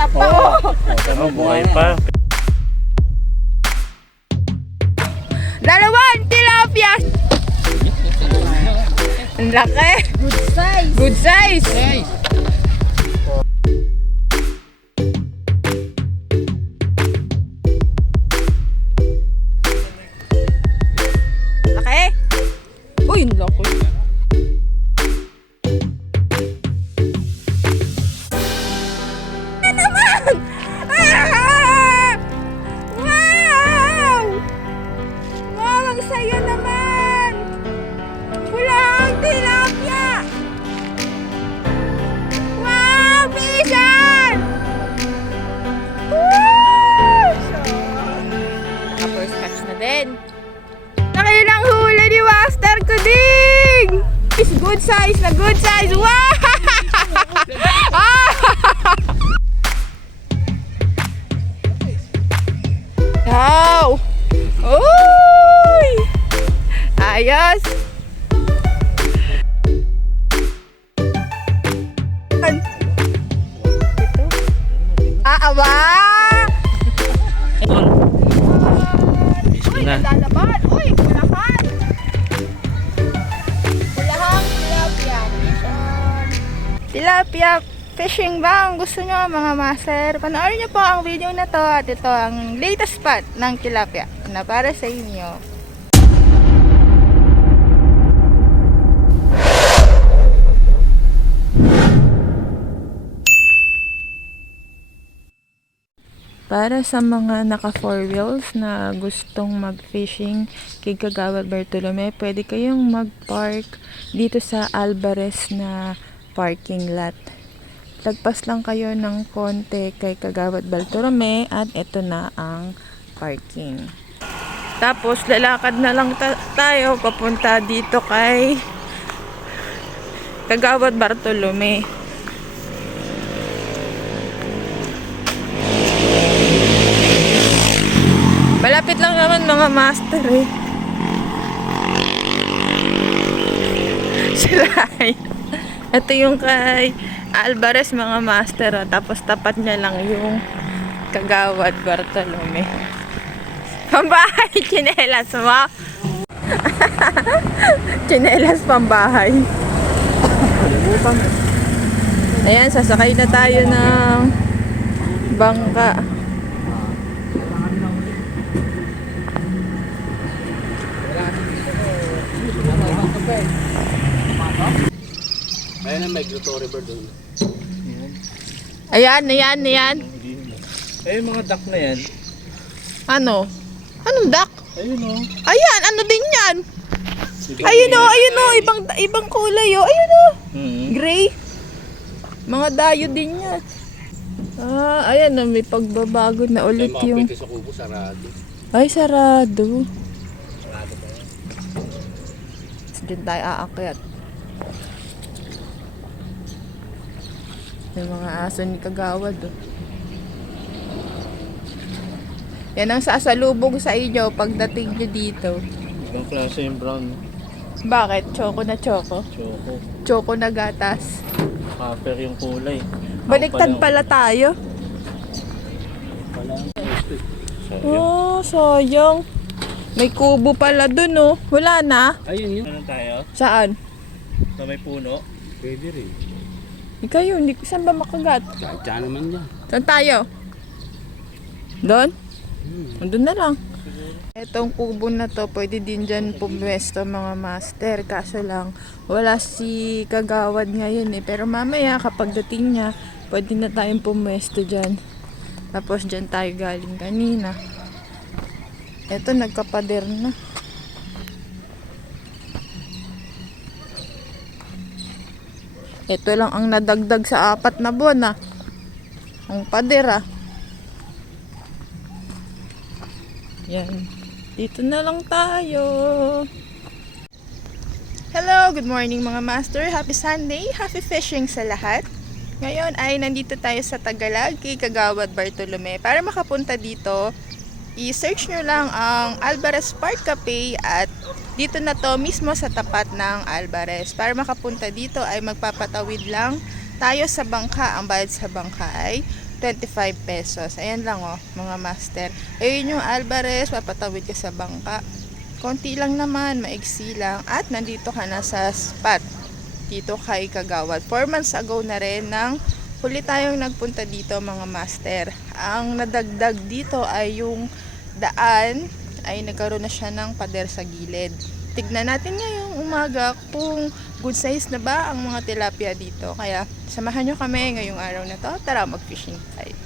Isa pa, oh. Buhay pa. Dalawang tilapia. Ang laki. Good size. Good size. Laki. Uy, ang laki. Ano naman? Ah! Wow! Wow, ang saya naman! Wala ang tilapia! Wow, bisan! Woo! First catch na din. Nakilang huli ni Master Kuding! Is good size na good size! Wow! Ah! Wow! Uy! Ayos! Ito? Aba! Uy, Na. nalalaban! Uy, kulahan! Kulahang tilapia. Tilapia fishing ba ang gusto nyo mga master? Panoorin nyo po ang video na to at ito ang latest spot ng tilapia na para sa inyo. Para sa mga naka 4 wheels na gustong mag-fishing kay Kagawad Bartolome, pwede kayong mag-park dito sa Alvarez na parking lot. Lagpas lang kayo ng konti kay Kagawad Bartolome at ito na ang parking. Tapos lalakad na lang tayo papunta dito kay Kagawad Bartolome. Malapit lang naman mga master eh. Sila ay. Ito yung kay Alvarez mga master. Oh. Tapos tapat niya lang yung Kagawad Bartolome. Pambahay, chinelas mo. Chinelas pambahay. Ayan, sasakay na tayo ng bangka. Ayan ang migratory bird doon. Ayan. Eh, yung mga duck na yan. Ano? Anong duck? Ayun o. Ayan, ano din yan? Ayun o, ibang kulay o. Ayun o, gray. Mga dayo din yan. Ayan o, may pagbabago na ulit Ay, yung... mga pwede sa kubo, sarado. Ay, sarado. Diyan tayo aakyat. May mga aso ni Kagawad oh. Yan ang sasalubong sa inyo pagdating nyo dito. Ibang klase yung brown. Bakit? Choco na choco? Choco. Choco na gatas. Copper yung kulay. Baliktad pala tayo. Sayang. Oh, sayang. May kubo pala dun oh. Wala na? Ayun yun. Ano tayo? Saan? Sa may puno? Pwede rin. Ikayo, saan ba makagat? Kahit dyan naman yan. Saan tayo? Doon? Doon na lang. Etong kubo na to, pwede din dyan pumwesto mga master. Kaso lang, wala si Kagawad ngayon eh. Pero mamaya kapag dating niya, pwede na tayong pumwesto dyan. Tapos dyan tayo galing kanina. Eto, nagkapader na. Ito lang ang nadagdag sa 4 na buwan ah. Ang pader ah. Yan. Dito na lang tayo. Hello, good morning mga master. Happy Sunday. Happy fishing sa lahat. Ngayon ay nandito tayo sa Tagalog kay Kagawad Bartolome. Para makapunta dito, i-search nyo lang ang Alvarez Park Cafe at dito na to mismo sa tapat ng Alvarez. Para makapunta dito ay magpapatawid lang tayo sa bangka. Ang bayad sa bangka ay 25 pesos. Ayan lang oh, mga master. Ayun yung Alvarez, papatawid ka sa bangka. Konti lang naman, maigsi lang. At nandito ka na sa spot. Dito kay Kagawad. 4 months ago na rin nang huli tayong nagpunta dito mga master. Ang nadagdag dito ay yung daan ay nagkaroon na siya ng pader sa gilid. Tignan natin ngayong umaga kung good size na ba ang mga tilapia dito. Kaya samahan nyo kami ngayong araw na to. Tara, mag-fishing tayo.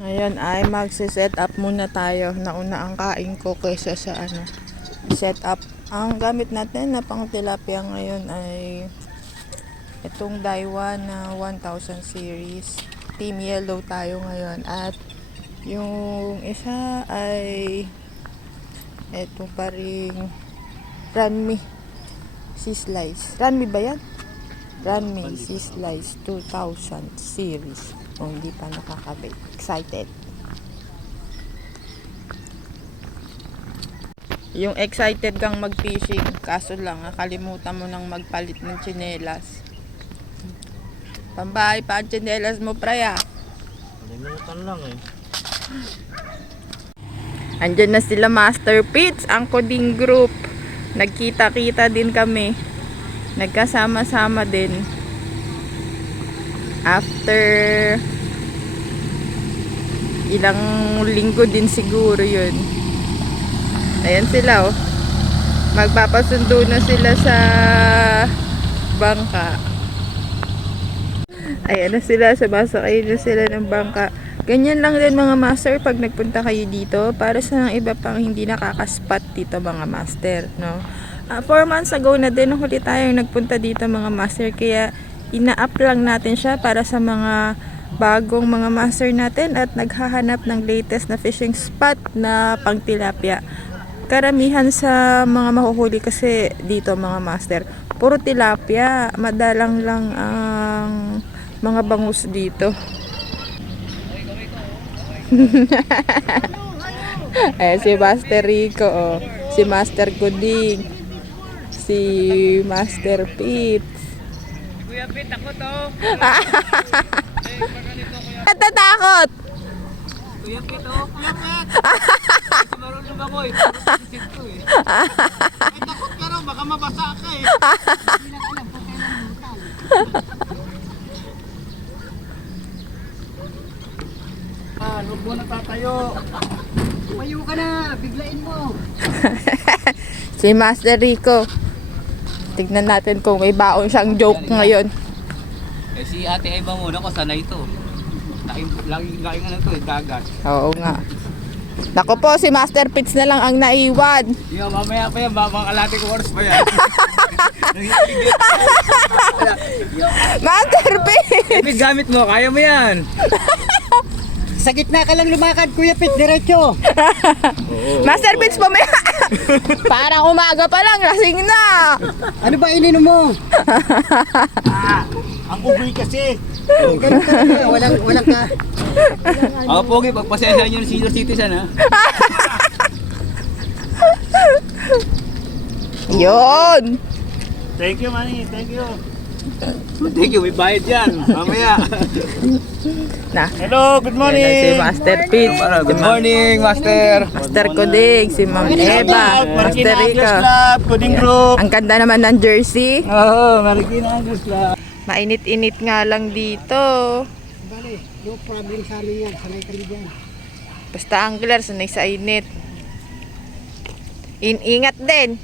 Ngayon ay magsiset up muna tayo. Nauna ang kain ko kaysa sa set up. Ang gamit natin na pang tilapia ngayon ay itong Daiwa na 1000 series. Team Yellow tayo ngayon. At yung isa ay ito pa ring Ranmi Sea Slice. Ranmi ba yan? Ranmi Sea Slice 2000 series. O hindi pa nakakabit. Excited. Yung excited kang mag-fishing, kaso lang nakalimutan mo nang magpalit ng tsinelas. Pambahay pa ang tsinelas mo, praya. Kalimutan lang eh. Andyan na sila Master Pits, ang Coding Group. Nagkita-kita din kami. Nagkasama-sama din. After ilang linggo din siguro yun. Ayan sila oh. Magpapasundo na sila sa bangka. Ayan na sila, sumasakay na sila ng bangka. Ganyan lang din mga master pag nagpunta kayo dito para sa iba pang hindi nakakaspot dito mga master, no? 4 months ago na din huli tayong nagpunta dito mga master, kaya ina-up lang natin siya para sa mga bagong mga master natin at naghahanap ng latest na fishing spot na pang tilapia. Karamihan sa mga mahuhuli kasi dito mga master, puro tilapia, madalang lang ang mga bangus dito. Eh, si Master Rico, oh. Si Master Coding, si Master Pete. Kuya Pit, ako to. Natatakot! Kuya Pit, oh. Kuya Pit. Marunong ako eh. Ito eh. Ay, takot ka raw. Baka mabasa ka eh. Hindi na alam kung kailan lutal. Huwag mo natatayo. Tumayo ka na. Biglain mo. Si Master Rico. Tignan natin kung may baon siyang joke ngayon. Eh si Ate Eva muna ko sanay ito. Laging ano to eh, dagat. Oo nga. Nako po, si Master Pits na lang ang naiwan. Yo, mamaya pa yan, babang kalate ko oras pa yan. Master Pits! May gamit mo, kaya mo yan. Sa gitna ka lang lumakad, Kuya Pit, diretso. Master Pits, mamaya! Parang umaga pa lang, lasing na! Ano ba ininom mo? Ang uboy kasi. Ganun talaga, walang ka. Ako pogi, pagpasensya nyo ng senior citizen ha. Yun! Thank you, Manny. Thank you. Thank you, may bayad yan. Mamaya. Na, Hello, good yan morning. na si Master Pits. Good morning, Master. Master Coding, si Ma'am Eva, Master Rico. Club, Coding Group. Ang ganda naman ng jersey. Oo, Marikina Angus Club. Mainit-init nga lang dito. Bale, no problem sa amin yan. Sanay kami dyan. Basta angler, sanay sa init. Ingat din.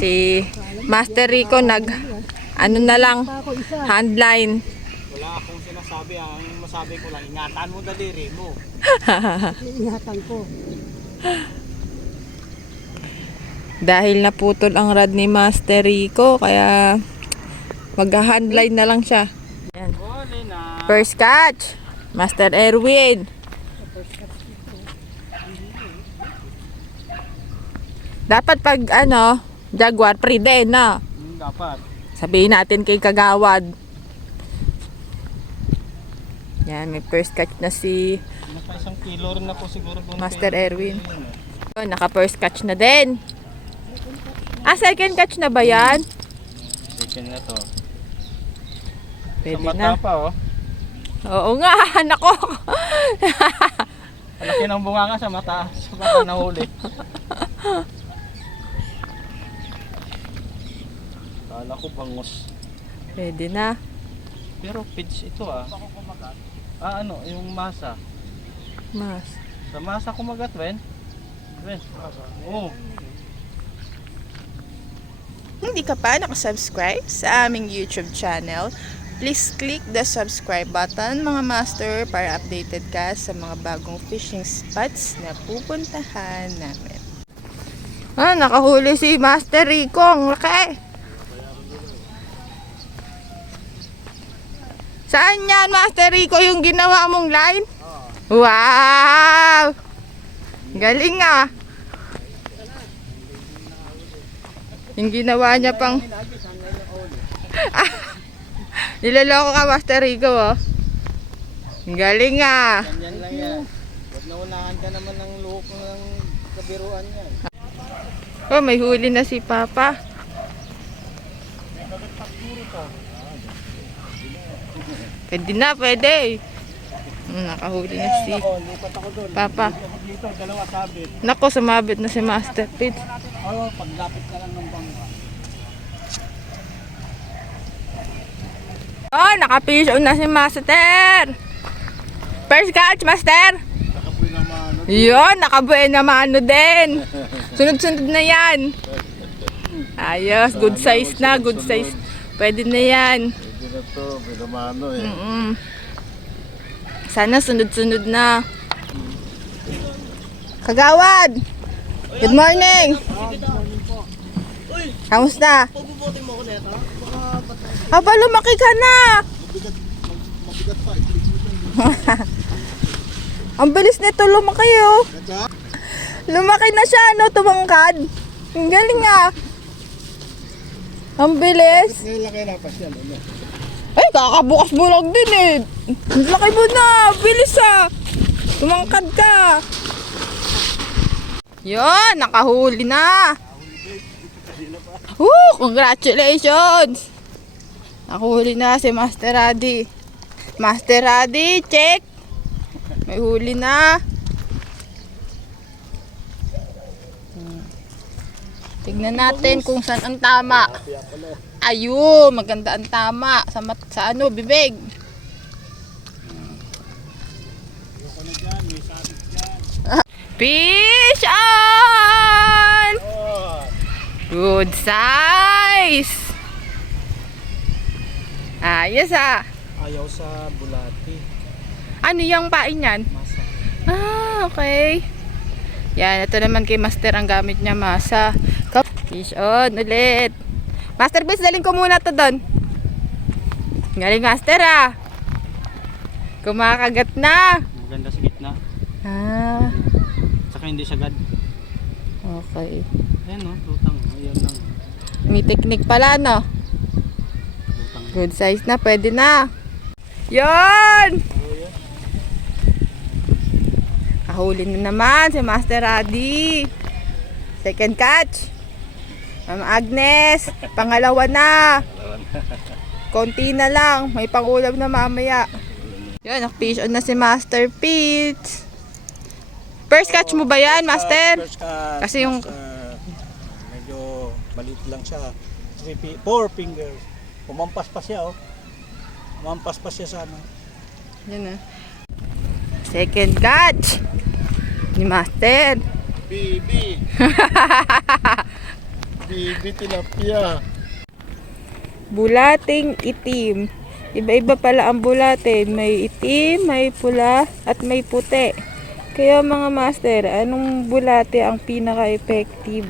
Si Master Rico ano na lang, handline. Wala akong sinasabi. Ang masabi ko lang, ingatan mo daliri mo. Iingatan ko. Dahil naputol ang rod ni Master Rico, kaya mag-handline na lang siya. Yan. Huli na. First catch, Master Erwin. Dapat pag Jaguar, free din na. Dapat. Sabihin natin kay Kagawad. Yan, may first catch na si Naka 1 kilo rin ako siguro. Master Erwin. Oh, naka first catch na din. Second catch na ba yan? Chicken na to. Pwede Sa mata na. pa, oh. Oo nga, nako. Malaki ng bunga nga sa mata. Sa mata nahuli. Kala ko bangus. Pwede na. Pero pitch ito ah. Ano, yung masa. Mas. Sa masa kumagat, Wen? Wen? Oo. Hindi ka pa nakasubscribe sa aming YouTube channel, please click the subscribe button mga master para updated ka sa mga bagong fishing spots na pupuntahan namin. Nakahuli si Master Rico. Ang laki. Saan yan, Master Rico, yung ginawa mong line? Wow! Galing ah. Yung ginawa niya pang... Niloloko ka, Master Rico, oh. Ang galing ah. Yan lang yan. Ba't naunahan ka naman ng luhok ng kabiruan yan? Oh, may huli na si Papa. Pwede na, pwede. Nakahuli na si Lipat ako doon. Papa. Dito, dalawa sabit. Nako, sumabit na si Master Pete. Oo, paglapit ka lang ng bangka. Oh, nakapish on na si Master. First catch, Master. Nakapoy naman. Yun, nakabuhay na mano din. Sunod-sunod na yan. Ayos, good size na, good size. Pwede na yan. Pwede na to, pinamano eh. Sana sunod-sunod na. Kagawad! Good morning! Kamusta? Pagbubuti mo ko nito. Aba, lumaki ka na! Mabigat pa. Ang bilis nito lumaki oh. Lumaki na siya, no? Tumangkad. Ang galing ah. Ang bilis. Ngayon lang kayo napasyal. Ano? Ay, kakabukas mo lang din eh. Ang laki mo na. Bilis ah. Tumangkad ka. Yun, nakahuli na. Congratulations. Nakahuli na si Master Radi. Master Radi, check. May huli na. Tignan natin kung saan ang tama. Ayun, maganda ang tama sa ano, bibig. Fish on! Good size! Ayos ah. Ayaw sa bulati. Ano yung pain yan? Masa. Okay. Yan, ito naman kay Master ang gamit niya, masa. Fish on ulit. Master, please, dalhin ko muna to doon. Galing, Master ah. Kumakagat na. Maganda sa gitna. Ah, Saka hindi sagad. okay. Ayan no, lutang. Ayan lang. May technique pala, no? Lutang. Good size na, pwede na. Yon! Kahuli na naman si Master Radi. Second catch. Ma'am Agnes, pangalawa na. Konti na lang, may pangulam na mamaya. Yan, nag-fish on na si Master Pete. First catch mo ba yan, Master? First catch. Kasi yung... medyo maliit lang siya. 4 fingers. Umampas pa siya oh. Umampas pa siya sa ano. Yan na. Second catch ni Master. Bibi. Bibi tilapia. Bulating itim. Iba-iba pala ang bulate. May itim, may pula, at may puti. Kaya mga master, anong bulate ang pinaka-effective?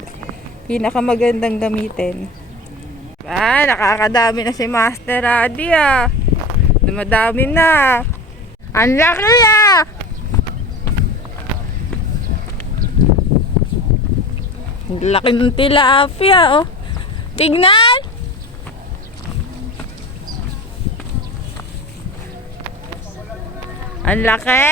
Pinaka-magandang gamitin? Nakakadami na si Master Radi ah. Dumadami na. Ang laki ah! Ang laki ng tilapia oh. Tignan! Ang laki!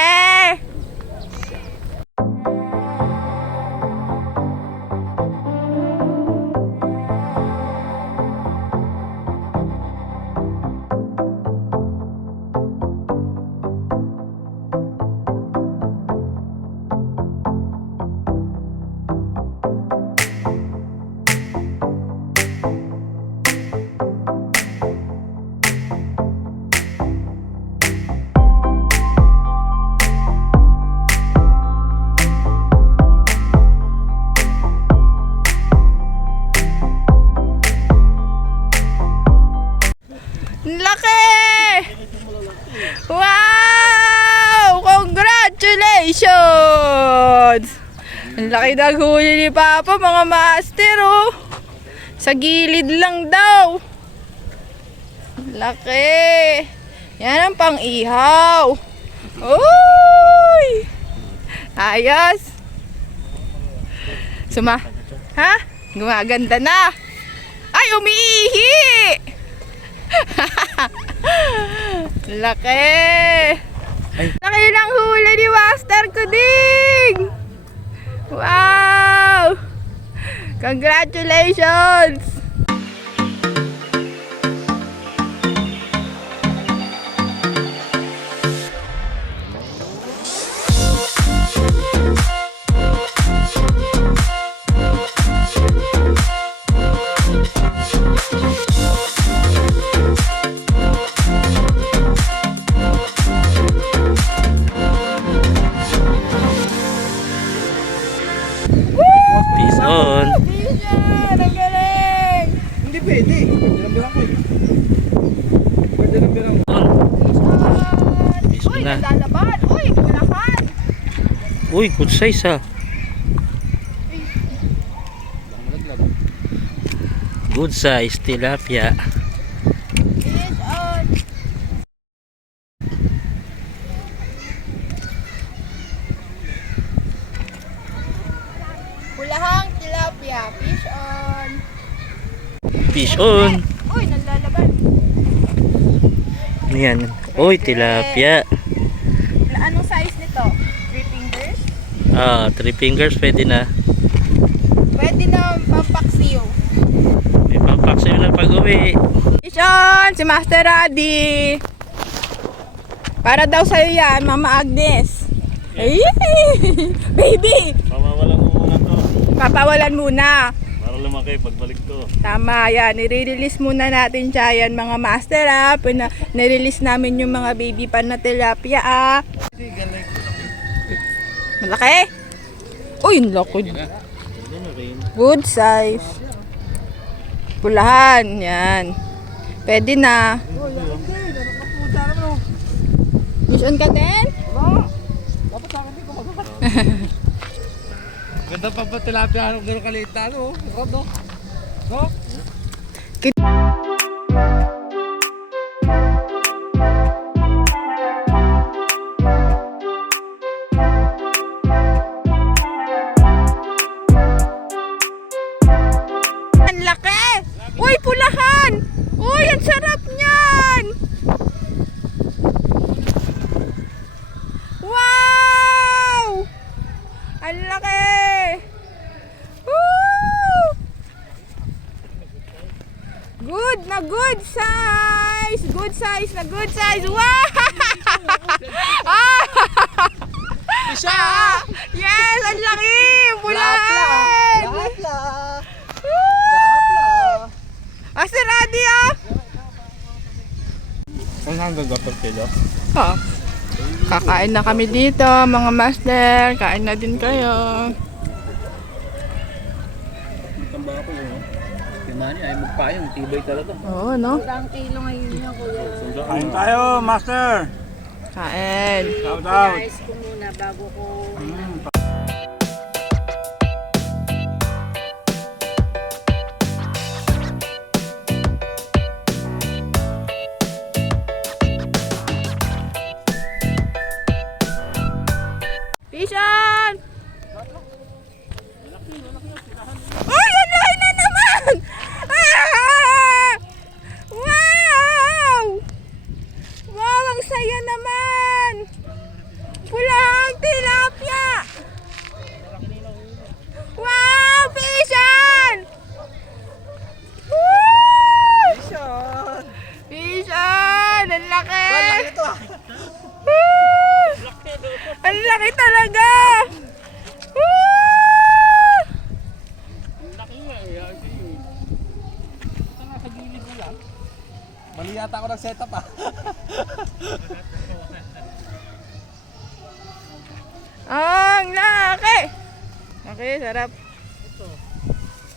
Laki! Wow! Congratulations! Ang laki ng huli ni Papa, mga master, oh. Sa gilid lang daw. Laki. Yan ang pang-ihaw. Uy! Ayos. Ha? Gumaganda na. Ay, umiihi! Laki. Laki ng huli ni Master Kuding. Wow! Congratulations! Peace on. Vision! Ang galing! Hindi pwede. Pwede lang ko eh. Pwede lang ko. Peace Uy, on na. naglalaban! Uy, kulakan! Uy, good size ah. Good size tilapia. Vision! Kulahang tilapia. Fish on! Fish on. Uy, naglalaban! Yan. Uy, tilapia. Anong size nito? 3 fingers? Ah, 3 fingers pwede na. Pwede na pampaksiyo. May pampaksayo na pag-uwi. Fish on! Si Master Raddy! Para daw sa'yo yan, Mama Agnes. Ay! Baby! Pawawalan mo muna to. Papawalan muna. Para lumaki pagbalik to. Tama yan. I-release muna natin siya yan, mga master, ah. Nirelease namin yung mga baby pan na tilapia, ah. Malaki? Uy, ang laki. Good size. Pulahan. Yan. Pwede na. Mission ka din? Ganda pa ba tilapia? Anong gano'ng kaliit na ano? Rob, no? No? Ang laki! Uy, pulahan! Uy, ang sarap niyan! Wow! Ang laki! Woo! Good na good size! Good size na good size! Wow! Ah! Yes! Ang laki! Pulahan! Master Raddy, ah! 100 per kilo. Oh. Kakain na kami dito, mga master. Kain na din kayo. Tamba ako yun. Si Manny ay magpayong, tibay talaga. Oo, no? Kain tayo, master. Kain. Shout out. Vision! Uy, ang laki na naman! Ah! Wow! Wow, ang saya naman! Pulang tilapia! Wow, Vision! Woo! Vision! Ang laki! Woo! Ang laki talaga! Woo! Mali yata ako ng setup ah. Ang laki! Okay, sarap.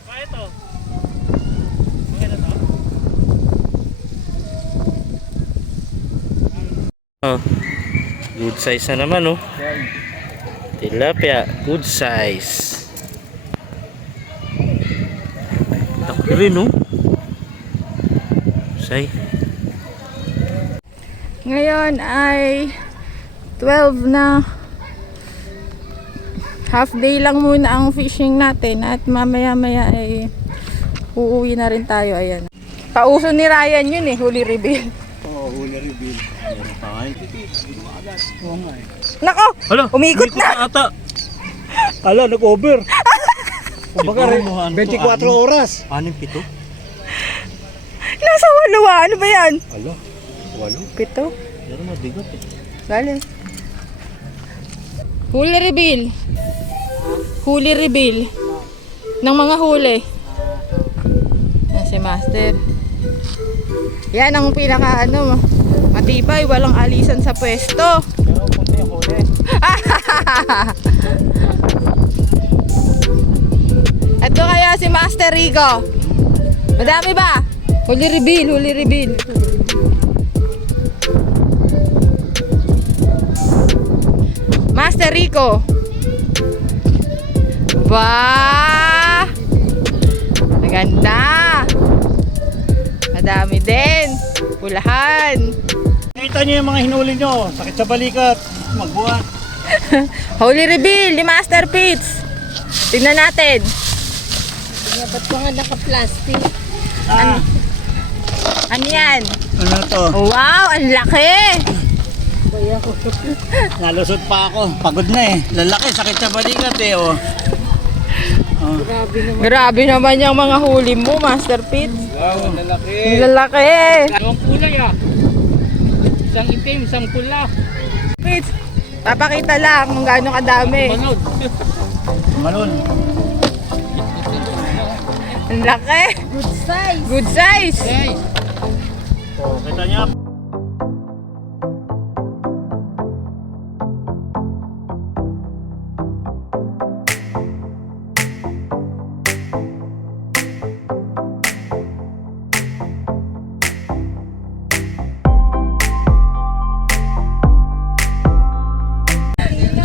Pa ito. Okay na to? Good size na naman, oh. Tilapia, good size. Laki rin, oh. Say. Ngayon ay 12 na. Half day lang muna ang fishing natin at mamaya-maya ay uuwi na rin tayo. Ayan. Pauso ni Ryan yun eh, huli reveal. Oo, huli reveal. Meron pa nga yun. Oo nga eh. Nako! Hala, Umikot na! ata. Ala, nag-over. Kumbaga, Siguro, 24 oras. 6-7. Nasa walo ah! Ano ba yan? Ala, walo. 7? Pero mabigat eh. Galing. Huli reveal. Huli reveal. Ng mga huli. Yan si Master. Yan ang pinaka matibay. Walang alisan sa pwesto. Pero punti ang huli. Ito kaya si Master Rico. Madami ba? Huli reveal, huli reveal. Master Rico. Ba! Maganda. Madami din. Pulahan. Nakita niyo yung mga hinuli nyo. Sakit sa balikat. Magbuhat. Holy reveal ni Master Pitts. Tingnan natin. Ba't pa nga naka-plastic? Ah, Ano yan? ano to? Wow, ang laki. Nalusot pa ako. Pagod na eh. Lalaki, sakit sa balikat eh. Oh. Oh. Grabe naman yung mga huli mo, Master Pitts. Wow, ang lalaki. Ang lalaki. Dalawang kulay ah. Isang itim, isang pula. Pitts, papakita lang kung gaano kadami. Manod. Malon. Ang laki. Good size. Good size. Guys, Oh, kita niya.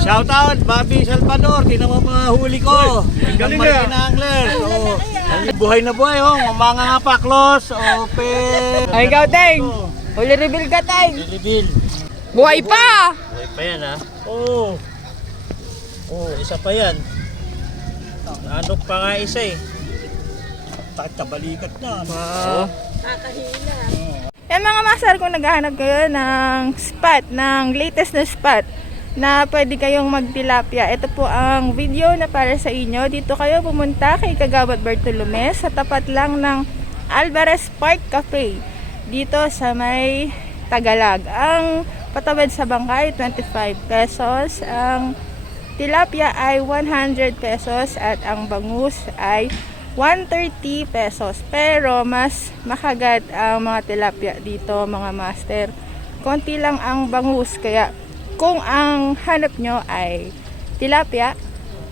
Shout out, Bobby Salvador. Tingnan mo mga huli ko. Galing na angler. Oh. Buhay na buhay, oh. Mamanga nga pa, close, open. Ay, ikaw, Teng. Huli reveal ka, Teng. Lilibil. Buhay pa. Buhay pa yan, ha? Oo. Oo, isa pa yan. Naanok pa nga isa eh. Sakit sa balikat na. Oo. Kakahila. Yan mga master, kung naghahanap kayo ng spot, ng latest na spot na pwede kayong magtilapia, ito po ang video na para sa inyo. Dito kayo pumunta kay Kagawad Bartolome sa tapat lang ng Alvarez Park Cafe dito sa may Tagalog. Ang patawid sa bangka ay 25 pesos, ang tilapia ay 100 pesos at ang bangus ay 130 pesos. Pero mas makagat ang mga tilapia dito mga master. Konti lang ang bangus, kaya kung ang hanap nyo ay tilapia,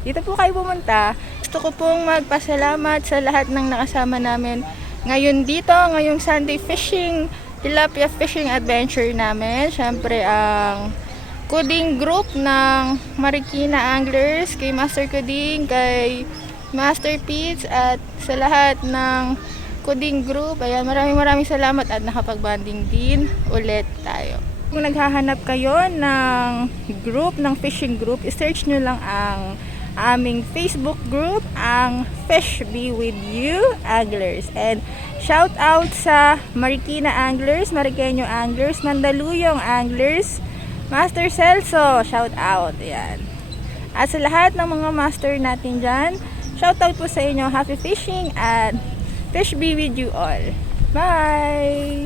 dito po kayo pumunta. Gusto ko pong magpasalamat sa lahat ng nakasama namin ngayon dito, ngayong Sunday fishing, tilapia fishing adventure namin. Syempre ang Kuding Group ng Marikina Anglers, kay Master Kuding, kay Master Pitts, at sa lahat ng Kuding Group. Ayan, maraming salamat at nakapag-bonding din ulit tayo. Kung naghahanap kayo ng group, ng fishing group, i-search nyo lang ang aming Facebook group, ang Fish Be With You Anglers. And shout out sa Marikina Anglers, Mariqueño Anglers, Mandaluyong Anglers, Master Celso, shout out. Ayan. At sa lahat ng mga master natin dyan, shout out po sa inyo. Happy fishing and fish be with you all. Bye!